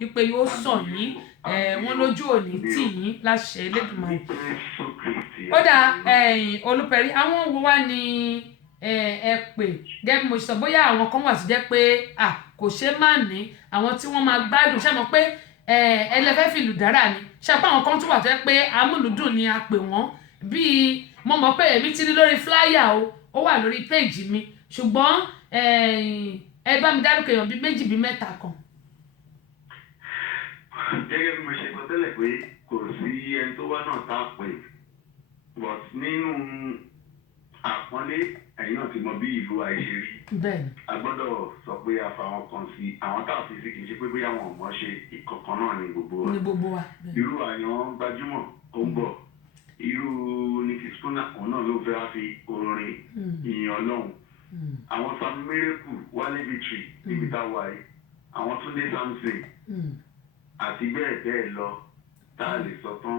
wípé yóò sàn yín wọ́n lójú òní tì yín láṣẹ Elédùmarè. Kódà Olúpẹ̀rí àwọn wo wá ní ẹ pè gẹ́gẹ́ bí mo sọ bóyá àwọn kan wà tó jẹ́ pé kò ṣe má ní àwọn tí wọ́n máa gbádùn ṣé mọ̀ pé ẹlẹ́fẹ́ fìlù dára ni ṣé pé àwọn kan tún wà tó jẹ́ pé amúlùdùn ni a pè wọ́n bíi mo mọ̀ pé èmi ti rí lórí flyer ó wà lórí péèjì mi ṣùgbọ́n ẹ bá mi dárúkọ èèyàn bíi méjì bíi mẹ́ta kan. Gẹ́gẹ́ bí mo ṣe sọ tẹ́lẹ̀ pé kò sí ẹni tó wá náà tá a pè but nínú àpọ́nlé ẹ̀yin náà ti mọ bí ìlú àìṣe rí. Bẹ́ẹ̀ni. A gbọ́dọ̀ sọ pé a fa àwọn kan sí àwọn tá a fi sí kì í ṣe pé bóyá wọn ò mọ̀ ṣe ìkọ̀kan náà ní gbogbo wa. Ní gbogbo wa. Irú àyàn gbajúmọ̀ ó ń bọ̀ irú Nicky Spooner òun náà ló fẹ́ fi orin ìyìn Ọlọ́run. Àwọn Sam Miracle Wale Victory níbi tá a wà yìí àwọn Túndé Samson àti bẹ́ẹ̀ bẹ́ẹ̀ lọ tá a lè sọ tán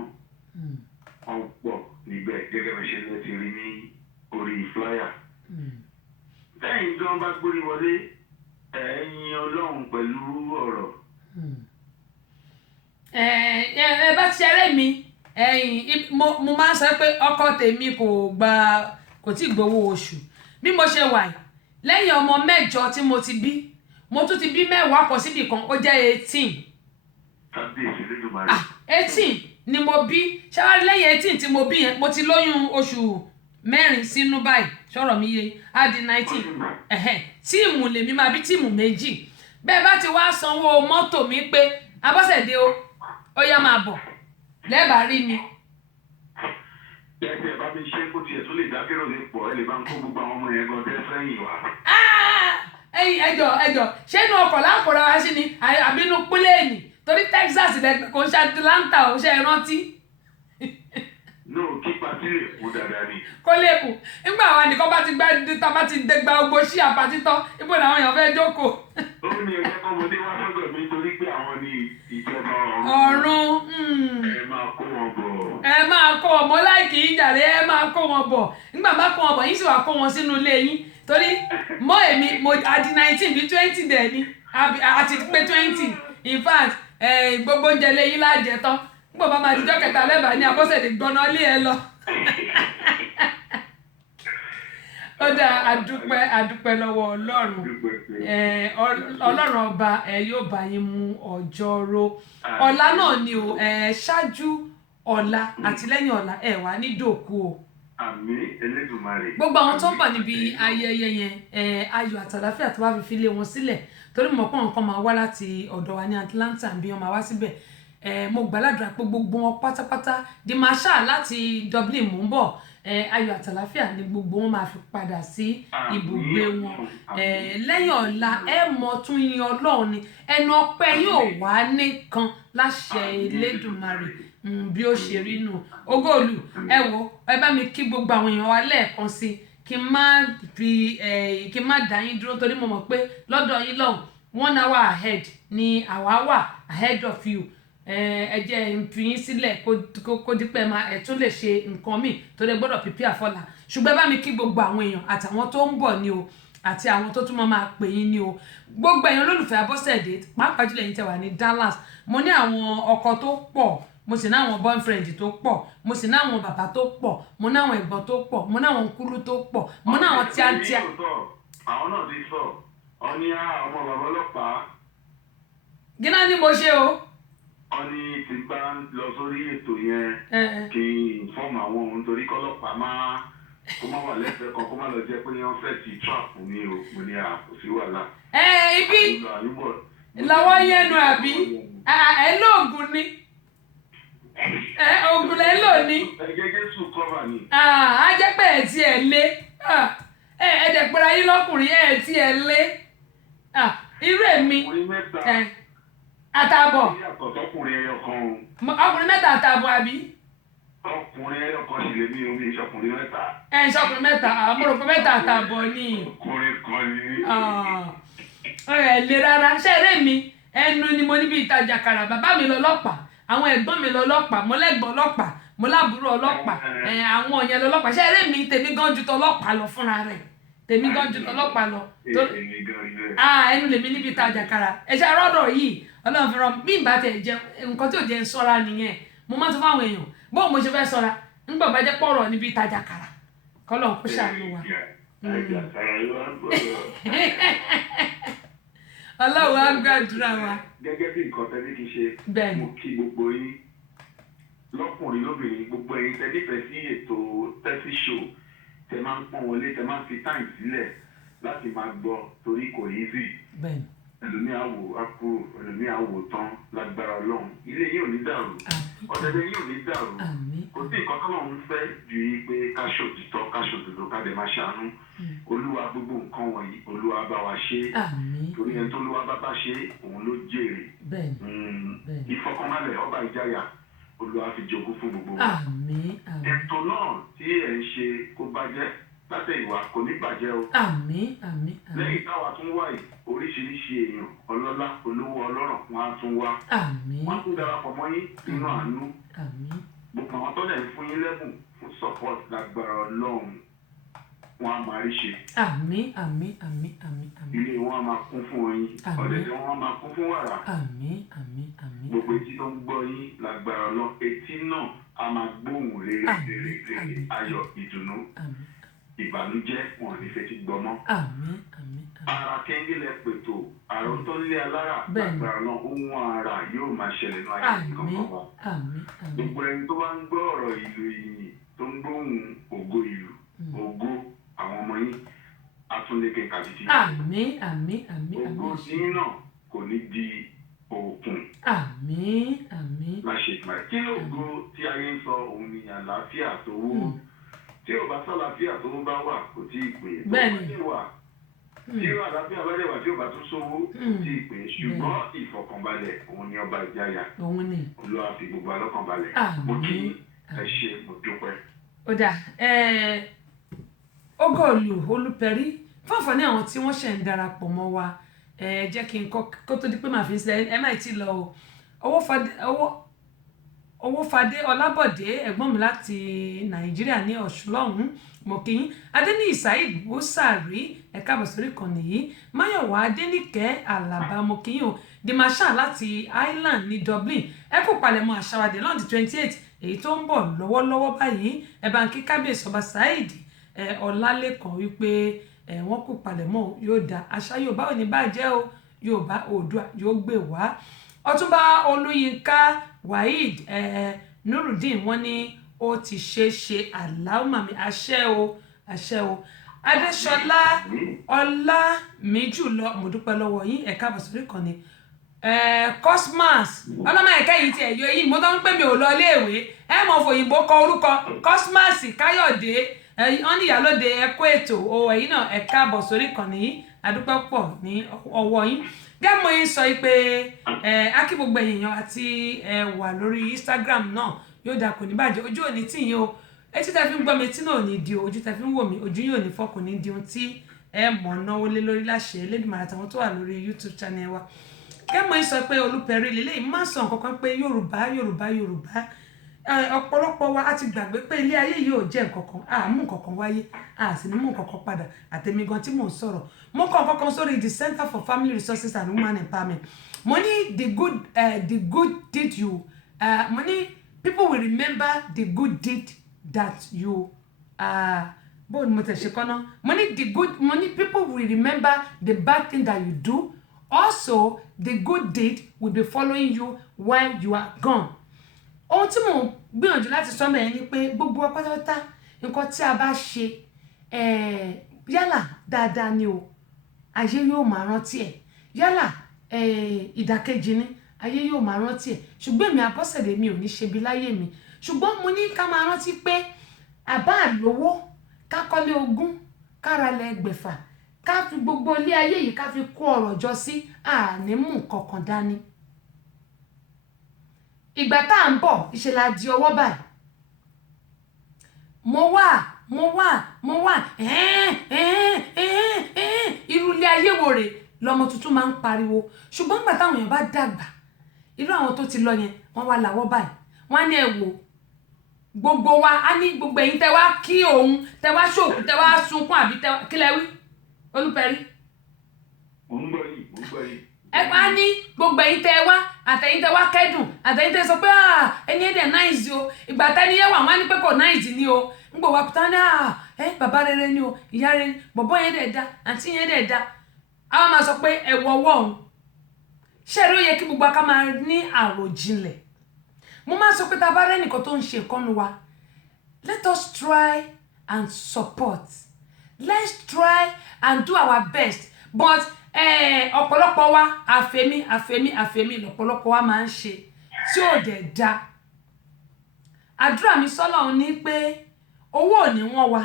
ọ̀pọ̀ níbẹ̀ gẹ́gẹ́ bí ṣe lè ti rí ní orí flyer. Lẹ́yìn tí wọ́n bá gbórí wọlé ẹ̀yin Ọlọ́run pẹ̀lú ọ̀rọ̀. Ẹ bá ti ṣeré mi mo máa ń sọ pé ọkọ tèmi kò tí ì gbowó oṣù bí mo ṣe wà lẹ́yìn ọmọ 8 tí mo ti bí mo tún ti bí 10 kan síbì kan ó jẹ́ 18. 18 ni mo bí ṣáwárí lẹ́yìn 18 tí mo bí yẹn mo ti lóyún oṣù 4 sínú báyìí sọ̀rọ̀ mi yé á di 19 tíìmù lèmi máa bí tíìmù 2 bẹ́ẹ̀ bá ti wá sanwó mọ́tò mi pé Abọ́sẹ̀dé ó yá máa bọ̀ lẹ́bàá rí mi. Ẹ̀sẹ̀ bá mi ṣe kó tiẹ̀ tó lè dákẹ́rọ̀ lè pọ̀ ẹ lè bá ń kó gbogbo àwọn ọmọ yẹn gan tẹ́ sẹ́yìn wá. ẹjọ ṣé inú ọkọ̀ láǹkọ̀ọ́ra wá sí ni àbí inú pílẹ̀ẹ̀nì torí Texas lẹ́gbẹ̀ẹ́ kò ń ṣe Atlanta ò ṣe rántí. No, kí pàtí rẹ̀ kú dáadáa ni. Kó lè kù nígbà àwọn nìkan bá ti dẹgba ogbó sí àpàtítọ́ ibo làwọn èèyàn fẹ́ jókòó. Ó ní ẹgbẹ́ kọ́mọdé wá sọ́dọ̀ mi torí pé àwọn ní ìjọba ọ̀run. Ẹ máa kó wọn bọ̀. Ẹ máa kó wọn bọ̀ láìkì í jàre ẹ máa kó wọn bọ̀ nígbà bá kó wọn bọ̀ yín sì wá kó wọn sínú ilé yín torí mọ́ èmi mo adi 19 bí 20 dẹ̀ ni àti pé 20 in fact gbogbo oúnjẹ lé yín láàjẹ tán nígbà bá máa dijọ́ kẹta lẹ́bàá ní Abọ́sẹ̀dé gbọ́ná lé ẹ lọ. Ó dá adúpẹ́ lọ́wọ́ Ọlọ́run ọba yóò bá yín mú ọjọ́ ró ọ̀la náà ni o ṣáájú ọ̀la àti lẹ́yìn ọ̀la wà ní dòkú o. Àmín Elédùmarè. Gbogbo àwọn tó ń bà níbi ayẹyẹ yẹn ayọ̀ àtàlàfíà tó bá fi lé wọn sílẹ̀ torí mọ̀ pé nǹkan máa wá láti ọ̀dọ̀ wa ní Atlanta bí wọ́n máa wá síbẹ̀ mo gbàládùra pé gbogbo wọn pátápátá di Marshall láti Dublin mò ń bọ̀ ayọ̀ àtàlàfíà ni gbogbo wọn máa fi padà sí ibùgbé wọn lẹ́yìn ọ̀la mọ̀ tún yin Ọlọ́run ni ẹnu ọpẹ́ yóò wá nìkan láṣẹ Elédùmarè bí ó ṣe rí nù Ògòlù wo ẹ bá mi kí gbogbo àwọn èèyàn wa lẹ́ẹ̀kan sí kí n má dá yín dúró torí mo mọ̀ pé lọ́dọ̀ yín lọ́hùn 1 hour ahead ni àwa wà ahead of you ẹ jẹ́ n fi yín sílẹ̀ kó dípẹ́ máa ẹ̀ tún lè ṣe nǹkan míì tó lè gbọ́dọ̀ prepare fọ́la ṣùgbọ́n ẹ bá mi kí gbogbo àwọn èèyàn àtàwọn tó ń bọ̀ ni o àti àwọn tó tún máa pè yín ni o gbogbo èèyàn olólùfẹ́ Abọ́sẹ̀dé pàápàá jùlọ ẹ̀yin tẹ́ wà ní Dallas mo ní àwọn ọkọ tó pọ̀ mo sì ní àwọn boyfriend tó pọ̀ mo sì ní àwọn bàbá tó pọ̀ mo ní àwọn ẹ̀gbọ́n tó pọ̀ mo ní àwọn nkúlú tó pọ̀ mo ní àwọn tíátíá. àwọn náà ti sọ ọ ní ọmọ bàbá ọlọ́pàá. gíná ni mo ṣe o. ọ ní ti bá ń lọ sórí ètò yẹn kí n fọ́ọ̀mù àwọn ohun torí kọ́lọ́pàá kó má wà lẹ́sẹ̀ kan kó má lọ jẹ́ pé wọ́n fẹ́ ti trap mi o mo ní kò sí wàhálà. ibi lọ́wọ́ yẹnu àbí ẹ lóògùn ni oògùn lẹ́ lò ní. gẹ́gẹ́ sùn kọ́mà ni. á jẹ́ pé ẹ̀ tí ẹ̀ lé ẹ̀ẹ́dẹ̀ pẹ̀lú ayé lọ́kùnrin ẹ̀ tí ẹ̀ lé irú èmi àtàbọ̀. ọkùnrin ẹyọ kan o. ọkùnrin mẹ́ta àtàbọ̀ àbí. ọkùnrin ẹyọ kan sì lè ní omi ìṣọkùnrin mẹ́ta. ìṣọkùnrin mẹ́ta àmúròpọ̀ mẹ́ta àtàbọ̀ ni. ọkùnrin kan ni. ẹ̀ lè rárá ṣé eré mi ẹnu ni mo níbi ìtajà kàrà bàbá mi lọ́lọ́pàá àwọn ẹ̀gbọ́n mi lọ́lọ́pàá mo lẹ́gbọ́n ọlọ́pàá mo lábúrò ọlọ́pàá àwọn yẹn lọ́lọ́pàá ṣé eré mi tèmi gan ju tọlọ́pàá lọ fúnra rẹ̀ tèmi gan ju tọlọ́pàá lọ. ẹnu lèmi níbi ìtajà kàrà ẹ̀ṣẹ̀ arọ́dọ̀ yìí Ọlọ́run fi ràn mí ìbá tẹ̀ jẹ nǹkan tí ò jẹ́ ń ṣọ́ra nìyẹn mo máa tún fáwọn èèyàn bóun mo ṣe fẹ́ ṣọ́ra nígbà bá jẹ́ pọ̀rọ̀ níbi ìtajà kàrà kọ́lọ́run kó ṣàánú wa. Ọlọ́run á gbàdúrà wa. Gẹ́gẹ́ bí nǹkan tẹ́lẹ̀ kì í ṣe mo kí gbogbo yín lọ́kùnrin lóbìnrin gbogbo ẹ̀yin tẹ́ nífẹ̀ẹ́ sí ètò tẹ́sí show tẹ́ máa ń pọ́n wọlé tẹ́ máa ń fi táìm sílẹ̀ láti máa gbọ́ torí kò easy. Ẹlòmí àwò àkúrò ẹlòmí àwò tán lágbára Ọlọ́run ilé yín ò ní dàrú ọ̀dẹ̀dẹ̀ yín ò ní dàrú kò sí nǹkan tó lọ́run fẹ́ ju yí pé káṣọ òtítọ́ káṣọ òdodo ká dẹ̀ máa ṣàánú Olúwa gbogbo nǹkan wọ̀nyí Olúwa bá wa ṣe torí ẹni tó Olúwa bá ṣe òun ló jèrè ìfọkànbalẹ̀ ọba ìjáyà Olúwa fi jogún fún gbogbo wa ètò náà tí ẹ̀ ń ṣe kó bàjẹ́ látẹ̀yìnwá kò ní bàjẹ́ o. Lẹ́yìn táwa tún wá yìí oríṣiríṣi èèyàn ọlọ́lá olówó ọlọ́rọ̀ wọn á tún wá. Wọ́n tún darapọ̀ mọ́ yín nínú àánú. Gbogbo àwọn tó lẹ̀ ń fún yín lẹ́bùn fún support lágbára Ọlọ́run wọn á máa rí ṣe. Ilé wọn á máa kún fún oyin ọ̀dẹ̀dẹ̀ wọn á máa kún fún wàrà. Gbogbo etí tó ń gbọ́ yín lágbára Ọlọ́run etí náà á máa gbóhùn rere ayọ̀ ìdùnnú. Ìbànújẹ́ wọn ní fẹ́ ti gbọmọ. Ara kẹ́ńgẹ́lẹ̀ pètò àrùn tó lé alára lágbára náà ohun ara yóò máa ṣẹlẹ̀ náà ayé kankan wa. Gbogbo ẹni tó bá ń gbọ́ ọ̀rọ̀ ìlú ìyìn tó ń gbóhùn ògo ìlú ògo àwọn ọmọ yín atúndékè kàdìdì. Ògo tí náà kò ní di òkun. Láṣẹ ìgbà kí lóògo tí ayé ń sọ òun ni àlàáfíà tó wó. Tí o bá sálàáfíà tó ń bá wà kò tí ì pè é tó bá ní wà tí o àlàáfíà bá dẹ̀ wà tí o bá tún sówó kò tí ì pè é ṣùgbọ́n ìfọ̀kànbalẹ̀ òun ni ọba ìjáyà Olúwa fi gbogbo alọ́kànbalẹ̀ mo kí ẹ ṣe mo dúpẹ́. Ó dà Ògòlù Olúpẹ̀rí fún àǹfààní àwọn tí wọ́n ṣẹ̀ ń darapọ̀ mọ́ wa jẹ́ kí n kó tó di pé màá fi ṣe ẹ má tí lọ Owófadé Ọlábọ̀dé ẹ̀gbọ́n mi láti Nàìjíríà ní Ọ̀ṣun lọ́hùn-ún mọ̀kìyín Adéníyì Saheed Búsàrí ẹ̀ka àbọ̀sórí kan nìyí Máyọ̀wá Adéníkẹ́ Àlàbá mọ̀kìyín o Dimasha láti Ireland ní Dublin ẹ kú palẹ̀mọ́ àṣàwàdé lọ́ọ̀dì 28 èyí tó ń bọ̀ lọ́wọ́lọ́wọ́ báyìí ẹ bá ń kí kábíyèsí ọba Saheed Ọlálékan wípé wọ́n kú palẹ̀mọ́ yóò dá àṣà Yorùbá ò ní bàjẹ́ o Yorùbá Oòduà yóò gbè wá Ọ̀túnba Olúyinká Waheed Nurudeen wọ́n ní ó ti ṣe aláwùmàmí àṣẹ o Adéṣọlá Ọlámíjùlọ mo dúpẹ́ lọ́wọ́ yín ẹ̀ka àbọ̀sórí kan ni Cosmas ọlọ́mọ ẹ̀ka yìí ti ẹ̀yọ yìí mo tán pé mi ò lọ iléèwé ẹ mọ̀ fòyìnbó kọ orúkọ Cosmas Káyọ̀dé wọ́n ní ìyálóde ẹ̀kọ́ ètò ẹ̀yìn náà ẹ̀ka àbọ̀sórí kan nìyí adúpẹ́ pọ̀ ní ọwọ́ yín gẹ́mọ̀ yín sọ pé akí gbogbo èèyàn àti wà lórí Instagram náà yóò dà kò ní bàjẹ́ ojú òní tí yín o etí tẹ́ fi ń gbọ́ mi tí náà ò ní di o ojú tẹ́ fi ń wò mí ojú yóò ní fọ́kùn ní di ohun tí mọ̀ náwó lé lórí láṣẹ Elédùmarè àtàwọn tó wà lórí YouTube channel wa gẹ́mọ̀ yín sọ pé Olúpẹ̀rí lélẹ́yìn má sọ nǹkan kan pé Yorùbá ọ̀pọ̀lọpọ̀ wa a ti gbàgbé pé ilé ayé yìí ò jẹ́ nǹkankan mú nǹkankan wáyé sì ní mú nǹkankan padà àtẹ̀mí gan tí mò ń sọ̀rọ̀ mo kọ́ nǹkankan sórí the Center for Family Resources and Women Empowerment mo ní the good deed you mo ní people will remember the good deed that you bó ni mo tẹ̀ ṣe kọ́ná mo ní people will remember the bad thing that you do also the good deed will be following you while you are gone. Ohun tí mò ń gbìyànjú láti sọ mẹ́rin ni pé gbogbo wa pátápátá nǹkan tí a bá ṣe yálà dáadáa ni o ayé yóò máa rántí ẹ̀ yálà ìdàkejì ni ayé yóò máa rántí ẹ̀ ṣùgbọ́n èmi Abọ́sẹ̀dé mi ò ní ṣe bí láyé mi ṣùgbọ́n mo ní ká máa rántí pé àbá àlówó ká kọ́lé 20 ká ralẹ̀ 6 ká fi gbogbo ilé ayé yìí ká fi kó ọ̀rọ̀ jọ sí àní mú nǹkan kan dání. Ìgbà tá à ń bọ̀ ìṣẹ̀lẹ̀ àdì ọwọ́ báyìí mo wà irú ilé ayé wo rè lọmọ tuntun máa ń pariwo ṣùgbọ́n nígbà táwọn èèyàn bá dàgbà irú àwọn tó ti lọ yẹn wọ́n wá làwọ́ báyìí wọ́n á ní ẹ wò gbogbo wa á ní gbogbo ẹ̀yin tẹ́ wá kí òun tẹ́ wá ṣòkú tẹ́ wá sunkún àbí tẹ́ wá kí lẹ wí Olúpẹ̀rí. mo ń gbọ́ yìí. ẹ bá ní gbogbo ẹ̀yin tẹ́ wá àtẹ̀yin tẹ́ wá kẹ́dùn àtẹ̀yin tẹ́ sọ pé ẹni ẹ̀dẹ̀ náìsì o ìgbà tẹ́ni yẹ wà wọ́n á ní pé kò náìsì ni o ń gbò wá kúta ní bàbá rere ni o ìyá rere bọ̀bọ́ yẹn dẹ̀ da àǹtí yẹn dẹ̀ da àwọn máa sọ pé ẹ̀wọ̀ ọwọ́ òun ṣé ẹ ló yẹ kí gbogbo aká máa ní àròjinlẹ̀ mo máa sọ pé tá a bá rẹ́nìkan tó ń ṣe ìkọ́nu wa let us try and support let's try and do our best but ọ̀pọ̀lọpọ̀ wa àfẹ́mí lọ̀pọ̀lọpọ̀ wa máa ń ṣe tí ò dẹ̀ da àdúrà mi sọ́lọ́run ní pé owó ò ní wọ́n wa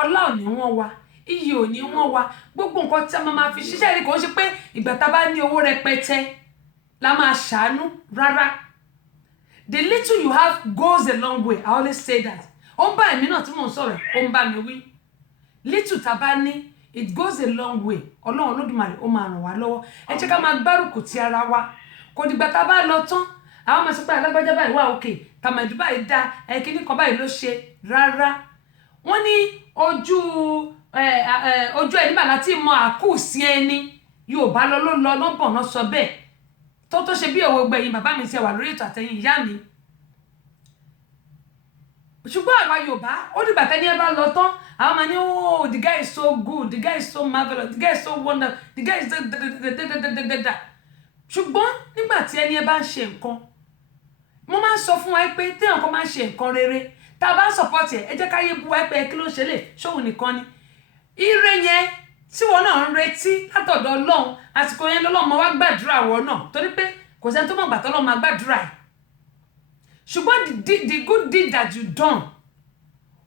ọlá ò ní wọ́n wa iyì ò ní wọ́n wa gbogbo nǹkan tí a máa fi ṣiṣẹ́ rí kò ń ṣe pé ìgbà tá a bá ní owó rẹpẹtẹ la máa ṣàánú rárá the little you have goes a long way I always say that ó ń bá èmi náà tí mò ń sọ̀rọ̀ ó ń bá mi wí little tá a bá ní it goes a long way ọlọ́run olódùmarè ó máa ràn wá lọ́wọ́ ẹ jẹ́ ká máa gbárùkù ti ara wa kò dìgbà tá a bá lọ tán àwọn máa sọ pé alágbájá báyìí wà òkè tàmàdù báyìí dá kíní kan báyìí ló ṣe rárá wọ́n ní ojú ẹni bàlá tí mọ àkùsí ẹni Yorùbá lọ lọ́bọ̀n náà sọ bẹ́ẹ̀ tó ṣe bí òwe gbẹ̀yìn bàbá mi ti wà lórí ètò àtẹ̀yìn ìyá mi ṣùgbọ́n àwa Yorùbá ó dìgbà tẹ́ni ẹ bá lọ tán àwọn máa ní oh the guy is so good the guy is so marvelous the guy is so wonderful the guy is da ṣùgbọ́n nígbà tí ẹni ẹ bá ń ṣe nǹkan mo máa ń sọ fún wa pé téèyàn kan máa ń ṣe nǹkan rere tá a bá ń support ẹ jẹ́ ká yé bu wa pé kí ló ń ṣe lè ṣóhun nìkan ni ire yẹn tí wọn náà ń retí látọ̀dọ̀ Ọlọ́run àsìkò yẹn lọ́lọ́run máa wá gbàdúrà wọn náà torí pé kò sẹ́ni tó mọ̀ gbà tọ́lọ́run máa gbàdúrà ẹ̀ ṣùgbọ́n the good deed that you done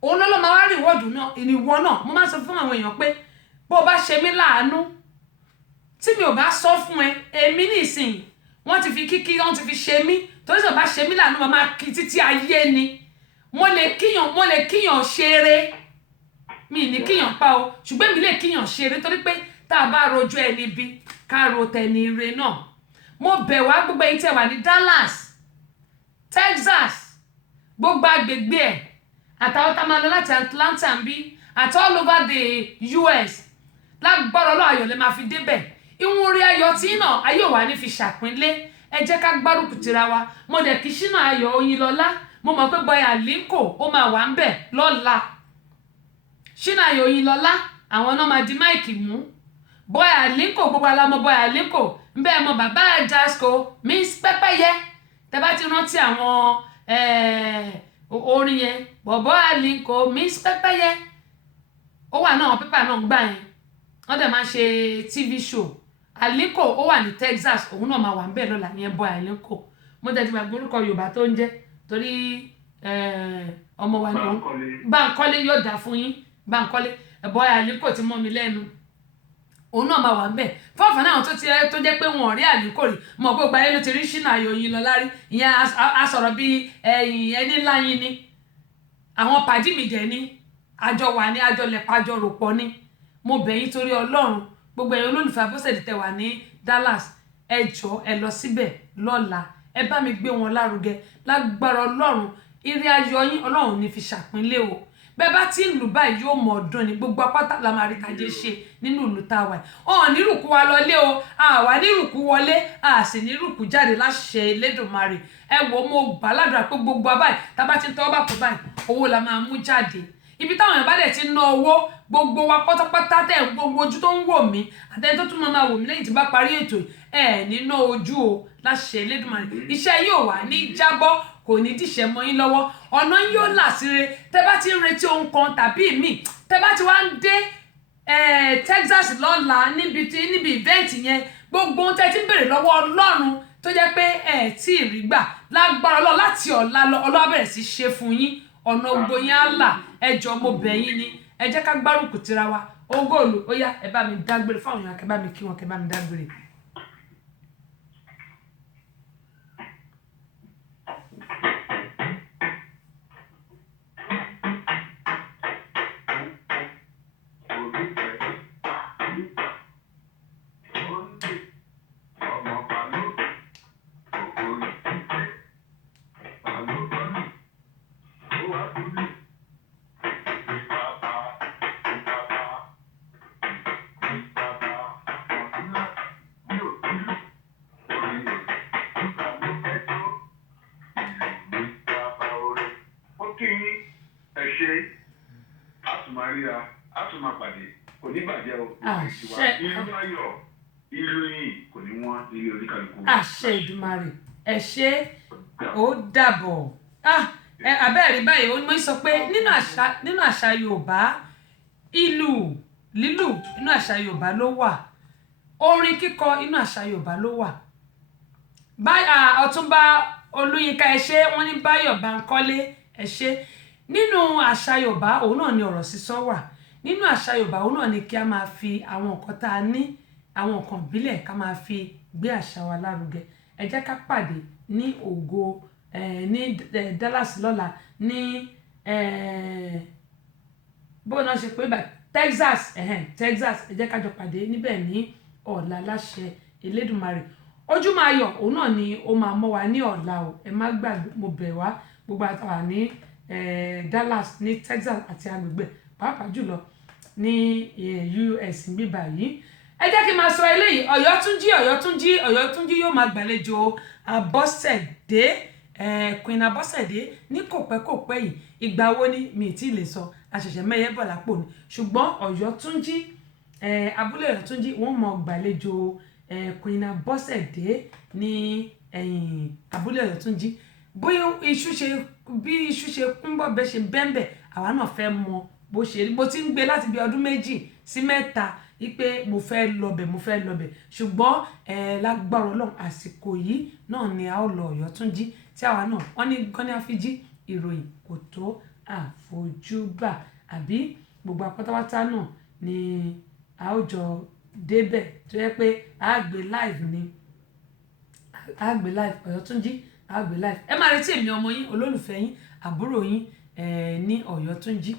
òun lọ́lọ́run máa wá reward náà ìwọ náà mo máa sọ fún àwọn èèyàn pé bó o bá ṣe mí láàánú tí mi ò bá sọ fún ẹ èmi nísìnyí wọ́n ti fi kíkí wọ́n ti fi ṣe mí torí sọ bá ṣe mí láàánú máa kí títí ayé ni mo lè kíyàn ṣeré mi ní kíyàn pa o ṣùgbọ́n mi lè kíyàn ṣeré torí pé tá a bá rojú ẹni bí ká ro tẹni ire náà mo bẹ̀ wá gbogbo ẹ̀yin tẹ́ wà ní Dallas Texas gbogbo agbègbè ẹ̀ àtàwọn tá a máa lọ láti Atlanta ń bí àti all over the US lágbára Ọlọ́run ayọ̀ lè máa fi débẹ̀ ìwọ̀n orí ayọ̀ tí náà ayé wà ní fi ṣàpínlẹ̀ ẹ jẹ́ ká gbárùkù tira wa mo dẹ̀ kí Ṣínà Ayọ̀ Oyinlọ́lá mo mọ̀ pé bọ́yà Linko ó máa wà ń bẹ̀ lọ́la Ṣínà Ayọ̀ Oyinlọ́lá àwọn náà máa di máìkì mú bọ́yà Linko gbogbo alámọ̀ bọ́yà Linko ń bẹ́ẹ̀ mọ bàbá Jasco Miss Pẹ́pẹ́yẹ tẹ́ bá ti rántí àwọn orin yẹn bọ́yà Linko Miss Pẹ́pẹ́yẹ ó wà náà pépà náà gbà yẹn wọ́n dẹ̀ máa ń ṣe TV show Aliko ó wà ní Texas òun náà máa wà ń bẹ̀ lọ́la ní ẹ̀bọ Aliko mo tẹ̀ ti gbàgbé orúkọ Yorùbá tó ń jẹ́ torí ọmọ wa ní Bánkọ́lé yóò dà fún yín Bánkọ́lé ẹ̀bọ Aliko ti mọ́ mi lẹ́nu òun náà máa wà ń bẹ̀ fọ́ọ̀fọ́ náà tó jẹ́ pé wọn ò rí Aliko rí mọ̀ gbogbo ayé ló ti rí Ṣínà Ayọ̀ Oyinlọ́lá rí ìyẹn asọ̀rọ̀ bíi ẹni láyín ni àwọn pàdí mi dẹ̀ ni àjọ wà ní àjọ lẹ̀pọ̀ àjọ rò pọ̀ ni mo bẹ̀ yín torí Ọlọ́run gbogbo ẹ̀yin olólùfẹ́ Abọ́sẹ̀dé tẹ́ wà ní Dallas ẹ jọ̀ọ́ ẹ lọ síbẹ̀ lọ́la ẹ bá mi gbé wọn lárugẹ lágbára Ọlọ́run ire ayọ̀ yín Ọlọ́run ní fi ṣàpínlẹ̀ o bẹ́ẹ̀ bá tí ìlú báyìí yóò mọ̀ ọdún ni gbogbo apáta la máa rí tajé ṣe nínú ìlú tá a wà ọ̀hún nírùkú wa lọlé o àwa nírùkú wọlé a sì nírùkú jáde láṣẹ Elédùmarè ẹ wò ó mo gbà ládùúrà pé gbogbo abáyìí tá a bá ti ń tọ́ bá kó báyìí owó la máa mú jáde ibi táwọn èèyàn bá dẹ̀ ti ń ná owó gbogbo wa pátápátá tẹ̀ gbogbo ojú tó ń wò mí àtẹni tó tún máa wò mí lẹ́yìn tí bá parí ètò ẹ̀ nínú ojú o láṣẹ Elédùmarè iṣẹ́ yóò wà ní jábọ́ kò ní díṣẹ́ mọ́ yín lọ́wọ́ ọ̀nà yóò là síre tẹ́ bá ti ń retí ohun kan tàbí míì tẹ́ bá ti wá ń dé Texas lọ́la níbi event yẹn gbogbo ohun tẹ́ ti ń béèrè lọ́wọ́ Ọlọ́run tó jẹ́ pé ẹ̀ tí ì rí gbà lágbára Ọlọ́run láti ọ̀la lọ Ọlọ́run bẹ̀rẹ̀ sí ṣe fún yín ọ̀nà gbogbo yín á là ẹ jọ̀ọ́ mo bẹ̀ yín ni ẹ jẹ́ ká gbárùkù tira wa ogóòlù ó yá ẹ bá mi dágbére fáwọn èèyàn kẹ bá mi kí wọn kẹ bá mi dágbére. ẹ ṣe a tún máa ríra a tún máa pàdé kò ní bàjẹ́ o. àṣẹ ìlú ayọ̀ ìlú yìí kò ní wọ́n nílé oníkàlùkù. àṣẹ Èdùmàrè ẹ ṣé ó dàbọ̀. Abẹ́ẹ̀rí báyìí ó ní sọ pé nínú àṣà Yorùbá ìlù lílù inú àṣà Yorùbá ló wà, orin kíkọ inú àṣà Yorùbá ló wà. Ọ̀túnba Olúyinká ẹ ṣé, wọ́n ní Báyọ̀ Bánkọ́lé ẹ ṣé. Nínú àṣà Yorùbá òun náà ni ọ̀rọ̀ sísọ wà, nínú àṣà Yorùbá òun náà ni kí a máa fi àwọn nǹkan tá a ní, àwọn nǹkan ìbílẹ̀ ká máa fi gbé àṣà wa lárugẹ. Ẹ jẹ́ ká pàdé ní Ògo ní Dallas lọ́la ní bóun náà ṣe pé Texas Texas ẹ jẹ́ ká jọ pàdé níbẹ̀ ní ọ̀la láṣẹ Elédùmarè. Ojúmọ́ ayọ̀ òun náà ni ó máa mọ́ wa ní ọ̀la o, ẹ má gbàgbé, mo bẹ̀ wá gbogbo àtàwà ní Dallas ní Texas àti agbègbè pàápàá jùlọ ní US bíbá yìí. Ẹ jẹ́ kí n máa sọ eléyìí, Ọ̀yọ́túnjí yóò máa gbàlejò Abọ́sẹ̀dé Queen Abọ́sẹ̀dé ní kòpẹ́kòpẹ́ yìí. Ìgbà wo ni mi ì tí ì lè sọ, àṣẹ̀ṣẹ̀ mẹ́yẹ bọ̀ lápò ni, ṣùgbọ́n Ọ̀yọ́túnjí abúlé Ọ̀yọ́túnjí wọ́n mọ̀ gbàlejò Queen Abọ́sẹ̀dé ní abúlé Ọ̀yọ́túnjí. Bí iṣu ṣe kún bọ̀ bẹ́ẹ̀ ṣe bẹ́ńbẹ̀ àwa náà fẹ́ mọ bó ṣe rí. Mo ti ń gbé láti bí ọdún 2 sí 3 wípé mo fẹ́ lọbẹ̀ ṣùgbọ́n lágbára Ọlọ́run àsìkò yìí náà ni a ó lọ Ọ̀yọ́túnjí tí àwa náà wọ́n ní gánni àfíjí ìròyìn kò tó àfojúbà, àbí gbogbo apátápátá náà ni a ó jọ débẹ̀ tó yẹ pé a gbé live Ọ̀yọ́túnjí a gbé live. Ẹ máa retí èmi ọmọ yín olólùfẹ́ yín àbúrò yín ní Ọ̀yọ́túnjí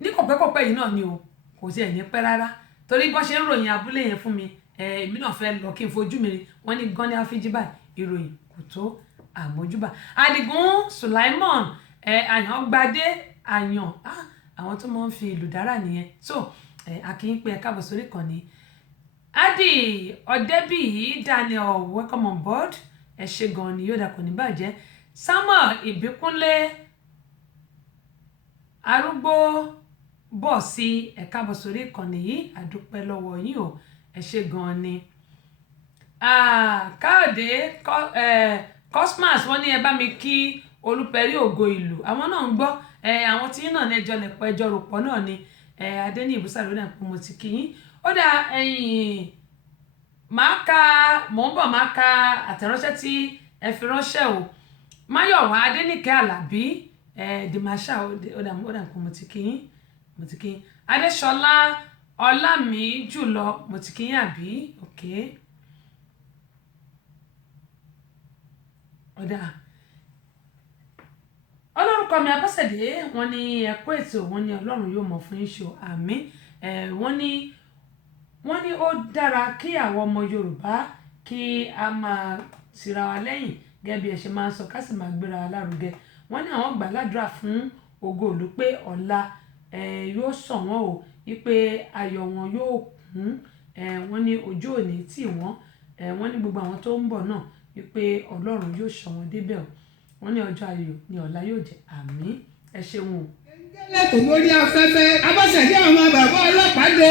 ní kọ̀pẹ́kọ̀pẹ́ yìí náà ni o, kò sí ẹ̀ ní pẹ́ rárá torí bọ́ ṣe ń ròyìn abúlé yẹn fún mi èmi náà fẹ́ lọ kí n fojú mi rí. Wọ́n ní gánni àfíjí báyìí ìròyìn kò tó àmójúbà. Adigun Sulaimon Àyàngbádé àwọn tó máa ń fi ìlú dára nìyẹn. So akínyìn pé ẹ káàbọ̀ sórí ìkànnì. Adi Ọ̀dẹ́bíyì Daniel welcome on board, ẹ ṣé gan ni, yóò dà kò ní bàjẹ́. Samuel Ìbíkúnlé arúgbó bọ̀ sí ẹ káàbọ̀ sórí ìkànnì yìí, àdúpẹ́ lọ́wọ́ yín o, ẹ ṣé gan ni. Káyọ̀dé Cosmas wọ́n ní ẹ bá mi kí Olúpẹ̀rí Ògo Ìlú, àwọn náà ń gbọ́ àwọn tí yín náà ní ẹjọ́ lẹ̀pọ̀ ẹjọ́ ròpọ̀ náà ni Adéní ìbúsà ló dà pé mo ti kí yín. Ó dà mò ń bọ̀ máa ka àtẹ̀ránṣẹ́ tí ẹ fi ránṣẹ́ o. Máyọ̀wá Adéníkẹ́ Àlàbí Dìmáṣà ó dà pé mo ti kí yín. Adéṣọlá Ọlámìjùlọ mo ti kí yín àbí okay. Ọ̀dà Ọlọ́run kọ́ mi Abọ́sẹ̀dé wọ́n ní ẹ̀kọ́ ètò, wọ́n ní Ọlọ́run yóò mọ̀ fún yín ṣe àmín. Wọ́n ní ó dára kí àwọn ọmọ Yorùbá kí a máa tira wa lẹ́yìn gẹ́gẹ́ bí ẹ ṣe máa ń sọ ká sì máa gbéra wa lárugẹ. Wọ́n ní àwọn gbàládùra fún Ògo Ìlú pé ọ̀la yóò sàn wọ́n o, wípé ayọ̀ wọn yóò kún. Wọ́n ní ojú òní tì wọ́n. Wọ́n ní gbogbo àwọn tó ń bọ̀ náà wípé Ọlọ́run yóò sọ wọn débẹ̀ o. Wọ́n ní ọjọ́ ayọ̀ ni ọ̀la yóò jẹ́ àmín. Ẹ ṣeun o. Lẹ́tọ̀ lórí afẹ́fẹ́ Abọ́sẹ̀dé àwọn bàbá ọlọ́pàá dé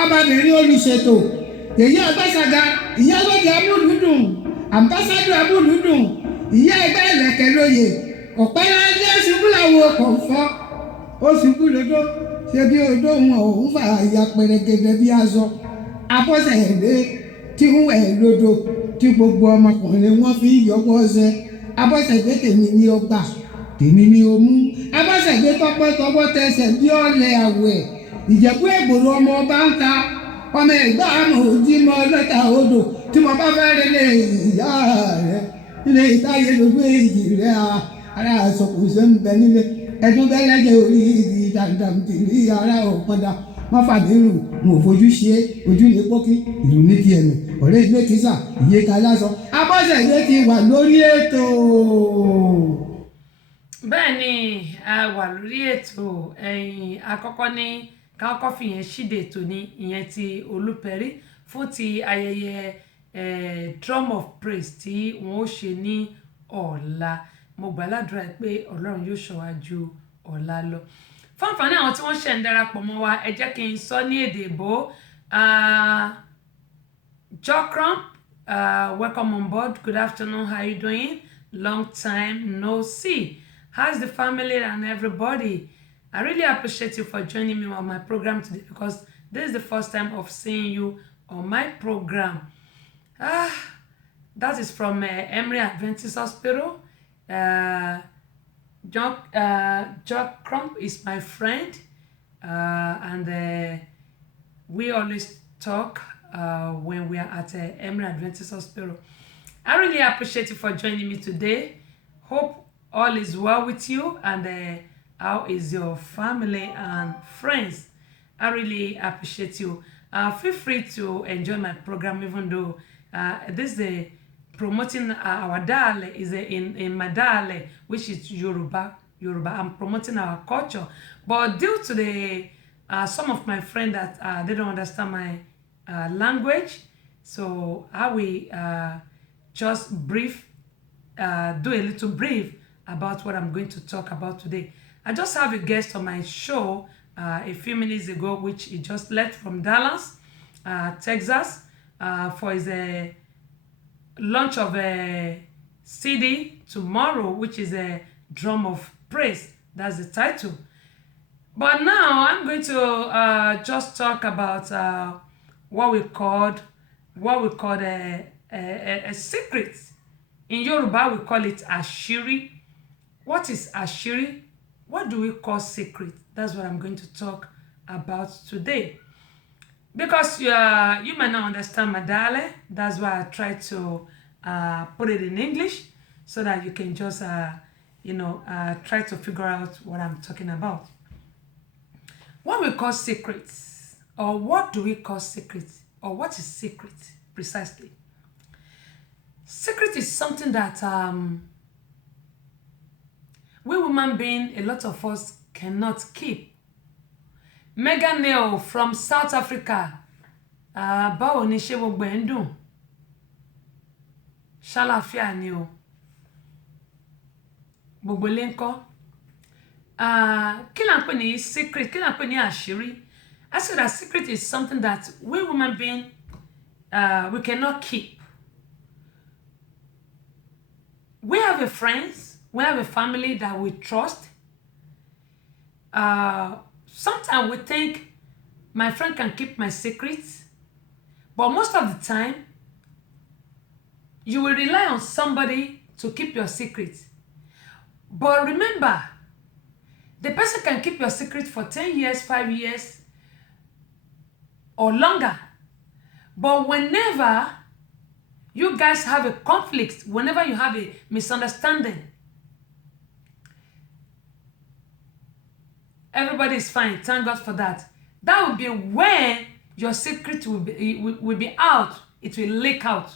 ọbabìnrin olùṣètò èyí Ọbáṣágà ìyálóde amúlùdùn àmbásádọ̀ amúlùdùn ìyá ẹgbẹ́ ìlẹ̀kẹ̀ lóye ọ̀pẹ́lẹ́dẹ́ ṣubú làwọn kò fọ́ ó ṣubú lódó ṣe bí odó wọn òun fà ya pẹ̀rẹ̀gẹ̀dẹ̀ bí aṣọ. Abọ́sẹ̀dé tí ń wẹ̀ lódò tí gbogbo ọmọkùnrin wọn fi yọwọ́ ṣe. Abọ́sẹ̀dé tèmi ni ó gbà tèmi ni ó mú. Abọ́sẹ̀dé tọpẹ́ tọwọ́ tẹsẹ̀ bí ọ̀lẹ àwẹ̀ Ìjẹ̀bú Ègbòrò ọmọ ọba ń ta ọmọ ẹ̀gbá àmọ̀ òjì mọ́ lọ́tà odò tí mo bá fẹ́ rí lé ìyá rẹ̀ nílé ìtayé lójú èyí rẹ̀ ara àsọkùnṣe ń bẹ nílé ẹ̀dún bẹ́lẹ́jẹ̀ orí igi dàndàm tìrí ara ọ̀pọ̀dà wọ́n fàbírù mo fojú ṣe ojú ní pókí ìlú ní ti ẹ̀mí ọ̀rẹ́ ilé kìsà ìyé kalásọ. Abọ́sẹ̀dé ti wà lórí ètò. Bẹ́ẹ̀ ni a wà lórí ètò àkọ́kọ́ ní kákọ́ fìyẹn ṣíde ètò ní ìyẹn ti Olúpẹ̀rí fún ti ayẹyẹ drum of praise tí wọ́n ó ṣe ní ọ̀la. Mo gbàládùra pé Ọlọ́run yóò ṣọ́ wa ju ọ̀la lọ. Fún àǹfààní àwọn tí wọ́n ṣẹ̀ ń darapọ̀ mọ́ wa ẹ jẹ́ kí n sọ ní èdè ìbò. Jokram, welcome on board. Good afternoon. How are you doing? Long time no see. How's the family and everybody? I really appreciate you for joining me on my program today because this is the first time of seeing you on my program. That is from Emory Adventist Hospital. Jokram is my friend, and we always talk when we are at Emory Adventist Hospital. I really appreciate you for joining me today. Hope all is well with you, and how is your family and friends? I really appreciate you. Feel free to enjoy my program, even though this is promoting our dialect is in my dialect, which is Yoruba. I'm promoting our culture, but due to the some of my friends that they don't understand my language, so I will just do a little brief about what I'm going to talk about today. I just have a guest on my show a few minutes ago, which he just left from Dallas, Texas, for his launch of a CD tomorrow, which is a Drum of Praise. That's the title. But now I'm going to just talk about what we call a secret. In Yoruba, we call it Ashiri. What is Ashiri? What do we call secret? That's what I'm going to talk about today. Because you might not understand my dialect, that's why I try to put it in English so that you can just, try to figure out what I'm talking about. What we call secrets, or what do we call secrets, or what is secret precisely? Secret is something that we human beings, a lot of us cannot keep. Megan Neo from South Africa. Báwo ni ṣé gbogbo ẹ̀ ń dùn? Ṣàlàáfíà ni o. Gbogbo ilé ńkọ́? Kí là ń pè ní secret? Kí là ń pè ní àṣírí? I said that secret is something that we human beings we cannot keep. We have a friends, we have a family that we trust. Sometimes we think my friend can keep my secrets, but most of the time, you will rely on somebody to keep your secrets. But remember, the person can keep your secret for 10 years, 5 years, or longer. But whenever you guys have a conflict, whenever you have a misunderstanding, everybody is fine. Thank God for that. That will be when your secret will be out. It will leak out.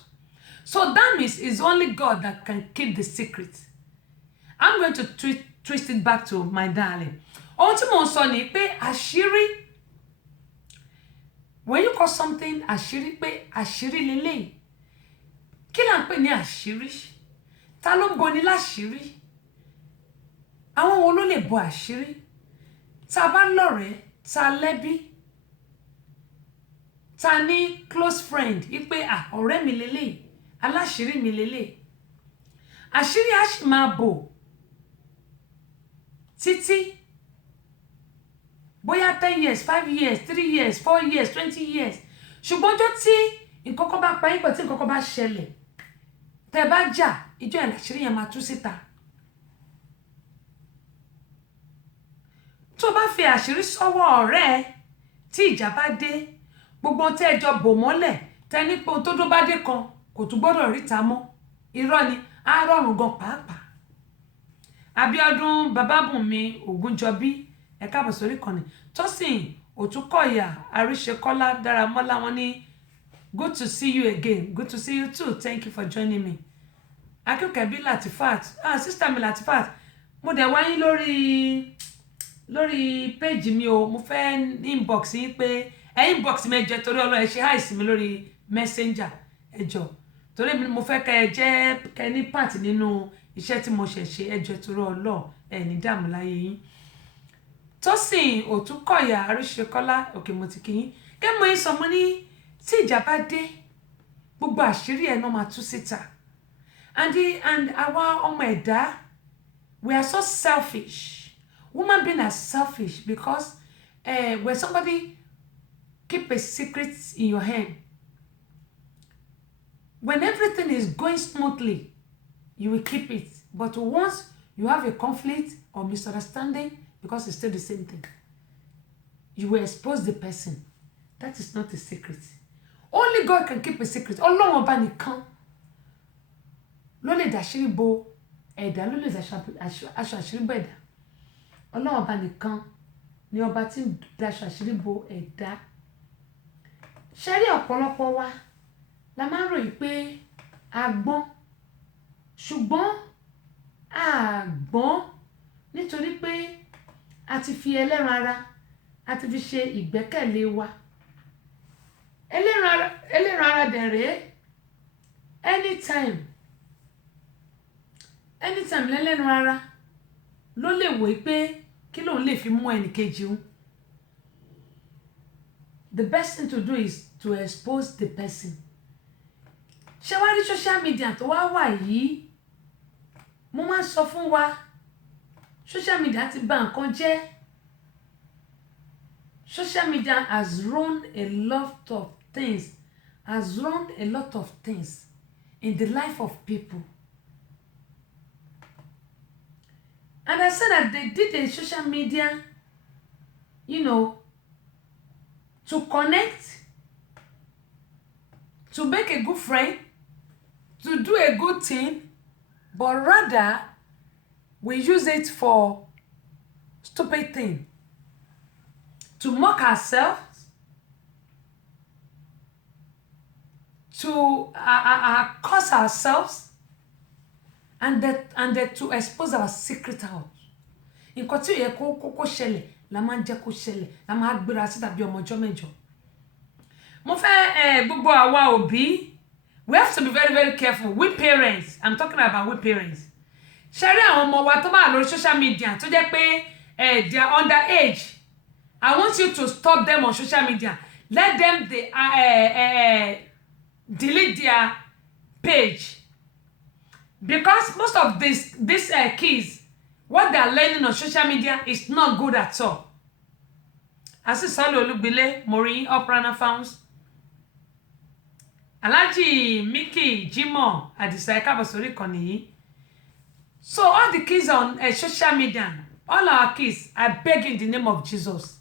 So that means it's only God that can keep the secret. I'm going to twist it back to my darling. Ohun tí mo sọ ni pé àṣírí. When you call something àṣírí, pé àṣírí lélẹ́yìí. Kí là ń pè ní àṣírí? Ta ló ń bò ní láṣírí? Àwọn wo ló lè bò àṣírí? Ta bá lọ́rẹ̀ẹ́, ta lẹ́bí, ta ní close friend, wípé ọ̀rẹ́ mi lélẹ́yìí, aláṣírí mi lélẹ́yìí. Àṣírí á sì máa bò títí bóyá 10 years, 5 years, 3 years, 4 years, 20 years. Ṣùgbọ́n ọjọ́ tí nǹkan kan bá pa yín pọ̀, tí nǹkan kan bá ṣẹlẹ̀, tẹ́ bá jà, ìjọ́ yẹn àṣírí yẹn máa tú síta. Tó bá fi àṣírí sọ́wọ́ ọ̀rẹ́ tí ìjà bá dé, gbogbo tẹ́ ẹ jọ bò mọ́lẹ̀, tẹ́ ní pé tó dó bá dé kan kò tún gbọ́dọ̀ ríta mọ́. Irọ́ ni, á rọrùn gan pàápàá. Abíọ́dún Babábùnmi Ògúnjọbí, ẹ káàbọ̀ sórí ìkànnì. Tósìn Òtúkọ̀yà Àríṣekọ́lá Dáramọ́lá, wọ́n ní good to see you again. Good to see you too. Thank you for joining me. Akínkẹ́bí Latifat, sister mi Latifat, mo dẹ̀ wá yín lórí page mi o. Mo fẹ́ inbox yín pé inbox mi ẹ jẹ́ torí Ọlọ́run, ẹ ṣe hi sí mi lórí messenger ẹ jọ̀ọ́. Torí mo fẹ́ kẹ́ ní part nínú iṣẹ́ tí mo ṣe ẹ jọ̀ọ́ torí Ọlọ́run, ẹ ní dààmú láyé yín. Tósìn Òtúkọ̀yà Àríṣekọ́lá òkè mo ti kí yín kẹ́ mo yín sọ mo ní tí ìjà bá dé gbogbo àṣírí ẹ̀ náà máa tú síta and àwa ọmọ ẹ̀dá we are so selfish. Woman being are selfish because when somebody keep a secret in your hand, when everything is going smoothly, you will keep it. But once you have a conflict or misunderstanding, because it's still the same thing, you will expose the person. That is not a secret. Only God can keep a secret. Ọlọ́run ọba nìkan ló lè dàṣírí bo ẹ̀dá, ló lè aṣọ àṣírí bo ẹ̀dá. Ọlọ́run ọba nìkan ni ọba tí ń daṣọ àṣírí bo ẹ̀dá. Ṣé rí ọ̀pọ̀lọpọ̀ wa la máa ń ròyìn pé a gbọ́n ṣùgbọ́n a gbọ́n nítorí pé a ti fi ẹlẹ́ran ara a ti fi ṣe ìgbẹ́kẹ̀lé wa. Ẹlẹ́ran ara dẹ̀ rèé anytime lẹ́lẹ́ran ara ló lè wòó pé kí lòun lè fi mú ẹnìkejì òun. The best thing to do is to expose the person. Ṣé wá rí social media tó wá wà yìí mo máa ń sọ fún wa social media ti bà nǹkan jẹ́. Social media has ruined a lot of things, in the life of people. And I said that they did a social media, to connect, to make a good friend, to do a good thing, but rather we use it for stupid thing, to mock ourselves, to curse ourselves, and that to expose our secret out. Nǹkan tí ó yẹ kó ṣẹlẹ̀ la máa ń jẹ́ kó ṣẹlẹ̀, la máa gbéra sí tàbí ọmọ ọjọ́ mẹ́jọ. Mo fẹ́ gbogbo àwa òbí, we have to be very very careful. We parents, I'm talking about we parents. Ṣé rí àwọn ọmọ wa tó bá lórí social media tó jẹ́ pé they are underage. I want you to stop them on social media. Let them delete their page. Because most of these kids, what they are learning on social media is not good at all. As is Salo Olugbile, Maureen, Oprana Founds, Alaji, Mickey, Jimo, Adisa Kabasori Koni. So all the kids on social media, all our kids, I beg in the name of Jesus.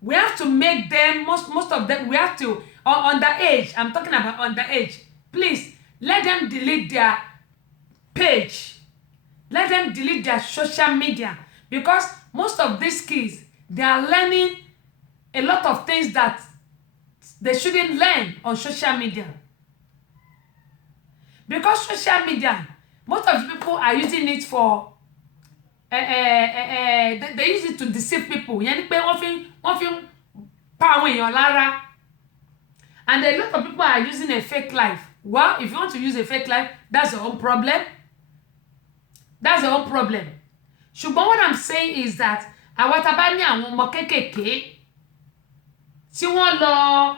We have to make them, most of them, we have to, underage, I'm talking about underage. Please, let them delete their page. Let them delete their social media. Because most of these kids, they are learning a lot of things that they shouldn't learn on social media. Because social media, most of the people are using it for, they use it to deceive people. Yani pé wọ́n fi pa àwọn èèyàn lára. And a lot of people are using a fake life. Well, if you want to use a fake life, that's your own problem. That's your own problem. Ṣùgbọ́n what I'm saying is that àwa tá bá ní àwọn ọmọ kékèké tí wọ́n lọ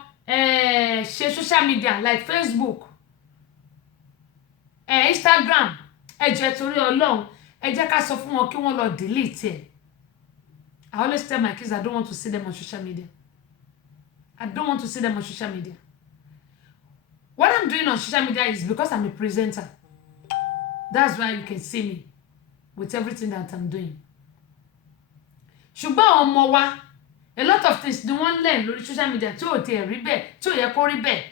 ṣe social media like Facebook, Instagram, ẹ jẹ́ torí Ọlọ́run, ẹ jẹ́ ká sọ fún wọn kí wọ́n lọ delete ẹ̀. I always tell my kids I don't want to see them on social media. I don't want to see them on social media. What I'm doing on social media is because I'm a presenter. That's why you can see me with everything that I'm doing. Ṣùgbọ́n àwọn ọmọ wa, a lot of things ni wọ́n learn lórí social media tí ò tiẹ̀ rí bẹ́ẹ̀, tí ò yẹ kó rí bẹ́ẹ̀.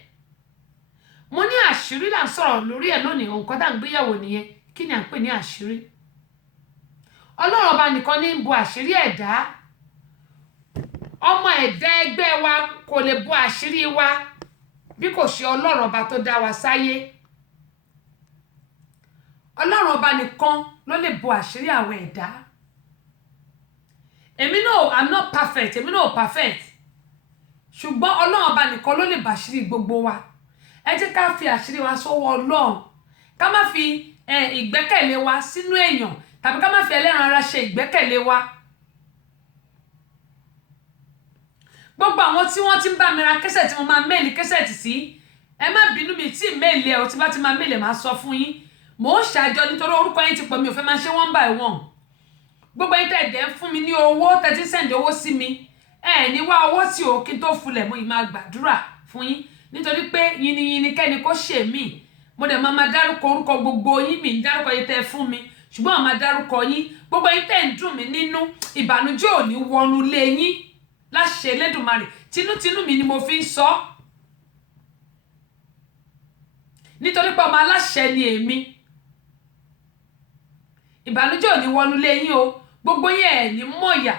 Mo ní àṣírí là ń sọ̀rọ̀ lórí ẹ̀ lónìí, nǹkan tá ń gbéyàwó nìyẹn. Kí ni à ń pè ní àṣírí? Ọlọ́run ọba nìkan ní ń bo àṣírí ẹ̀dá. Ọmọ ẹ̀dá ẹgbẹ́ wa kò lè bo àṣírí wa bí kò ṣe Ọlọ́run ọba tó dá wa sáyé. Ọlọ́run ọba nìkan ló lè bo àṣírí àwọn ẹ̀dá. Èmi náà, I'm not perfect. Èmi náà perfect. Ṣùgbọ́n Ọlọ́run ọba nìkan ló lè bàṣírí gbogbo wa. Ẹ jẹ́ ká fi àṣírí wa sọ́wọ́ Ọlọ́run. Ká má fi ìgbẹ́kẹ̀lé wa sínú èèyàn tàbí ká má fi ẹlẹ́ran ara ṣe ìgbẹ́kẹ̀lé wa. gbogbo àwọn tí wọ́n ti ń bá mi ra kẹ́sẹ̀ tí mo máa méèlì kẹ́sẹ̀ tì sí ẹ má bínú mi tí méèlì ẹ̀ o tí bá ti máa méèlì ẹ̀ máa sọ fún yín mò ń ṣàjọ nítorí orúkọ yín ti pọ̀ mi ò fẹ́ máa ṣe one by one gbogbo yín tẹ̀dẹ̀ ń fún mi ní owó tẹ̀tí sẹ́ǹdì owó sí mi ẹ ní wá owó tí ò kí n tó fulẹ̀ mo yìí máa gbàdúrà fún yín nítorí pé yìnyín kẹ́ni kó ṣe mí mo dẹ̀ máa dárúkọ orúkọ gbogbo yín mi ń dárúkọ yín tẹ́ fún mi ṣùgbọ́n àwọn máa dárúkọ yín gbogbo yín tẹ́ ń dùn mí nínú ìbànújẹ́ ò ní wọnú lé yín láṣẹ Elédùmarè tinútinú mi ni mo fi ń sọ nítorí pé ọmọ aláṣẹ ni èmi ìbànújẹ́ ò ní wọnú lé yín o gbogbo yín ẹ̀ ní mọ̀yà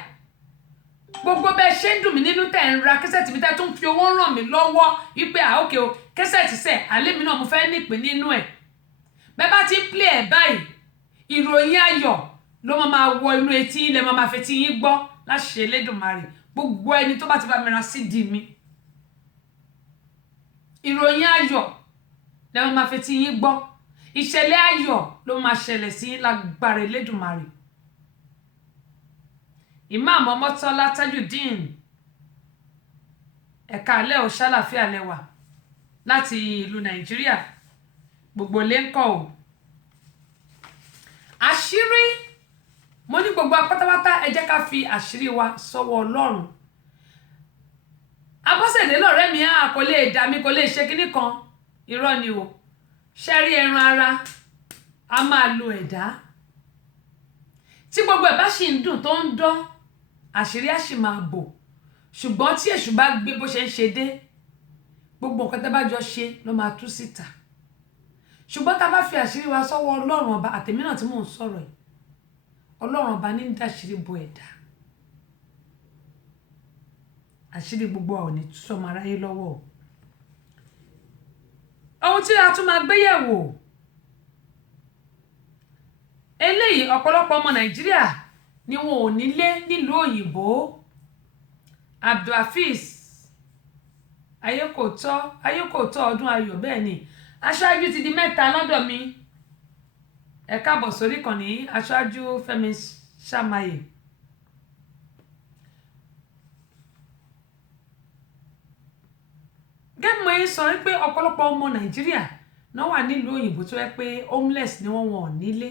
gbogbo bẹ́ẹ̀ ṣe ń dùn mí nínú tẹ̀ ń ra kẹ́sẹ̀tì mi tẹ́ tún fi owó ràn mí lọ́wọ́ wípé òkè o kẹ́sẹ̀tì sẹ̀ àlẹ́ mi náà mo fẹ́ nípìn nínú ẹ̀ bẹ́ẹ̀ bá ti ń play ẹ̀ báyìí ìròyìn ayọ̀ ló máa wọ inú etí yín lẹ́ máa fetí yín gbọ́ láṣẹ Elédùmarè gbogbo ẹni tó bá ti bá mi ra CD mi ìròyìn ayọ̀ lẹ́ máa fetí yín gbọ́ ìṣẹ̀lẹ̀ ayọ̀ ló máa ṣẹlẹ̀ sí lágbára Elédùmarè Imam Ọmọ́tọ́lá Tajudeen ẹ̀ka alẹ́ ò ṣàlàfíà lẹ́wà láti ìlú Nàìjíríà gbogbo lè ń kọ́ ò àṣírí mo ní gbogbo apátápátá ẹ jẹ́ ká fi àṣírí wa sọ́wọ́ Ọlọ́run Abọ́sẹ̀dé lọ́rẹ́ mi kò lè dá mi kò lè ṣe kinní kan irọ́ ni o ṣẹ́rí ẹran ara a máa lo ẹ̀dá tí gbogbo ẹ̀ bá ṣì ń dùn tó ń dán àṣírí á sì máa bò ṣùgbọ́n tí èṣù bá gbé bó ṣe ń ṣe dé gbogbo nǹkan tẹ́ bá jọ ṣe ló máa tú síta ṣùgbọ́n tá a bá fi àṣírí wa sọ́wọ́ Ọlọ́run ọba àtẹ̀mí náà tí mò ń sọ̀rọ̀ yìí Ọlọ́run ọba ní dàṣírí bo ẹ̀dá àṣírí gbogbo ọ̀ ní sọmọ aráyé lọ́wọ́ ohun tí a tún máa gbé yẹ̀wò eléyìí ọ̀pọ̀lọpọ̀ ọmọ Nàìjíríà ni wọn ò nílé nílùú òyìnbó Abdulhafiz ayékòótọ́ ọdún ayọ̀ bẹ́ẹ̀ ni aṣáájú ti di mẹ́ta lọ́dọ̀ mi ẹ káàbọ̀ sórí kan ní aṣáájú Fẹ́mi Ṣàmáyé gẹ́gẹ́ mo yín sọ pé ọ̀pọ̀lọpọ̀ ọmọ Nàìjíríà náà wà nílùú òyìnbó tó yẹ pé homeless ni wọ́n ò nílé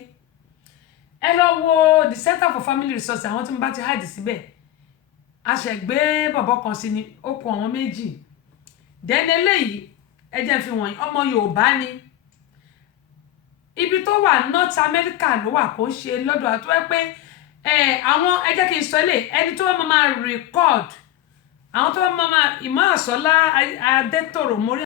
ẹ lọ wo the Center for Family Resources àwọn tí mo bá ti hide síbẹ̀ a ṣẹ̀ gbé bọ̀bọ̀ kan sí ni ó kù àwọn méjì dẹ́ni eléyìí ẹ jẹ́ fi wọ̀nyí ọmọ Yorùbá ni ibi tó wà North America ló wà kó ṣe lọ́dọ̀ àtúwẹ́ pé àwọn ẹ jẹ́ kí n sọ eléyìí ẹni tó wá máa record àwọn tó wá máa Ìmọ̀ Àsọ́lá Adétòrò mórí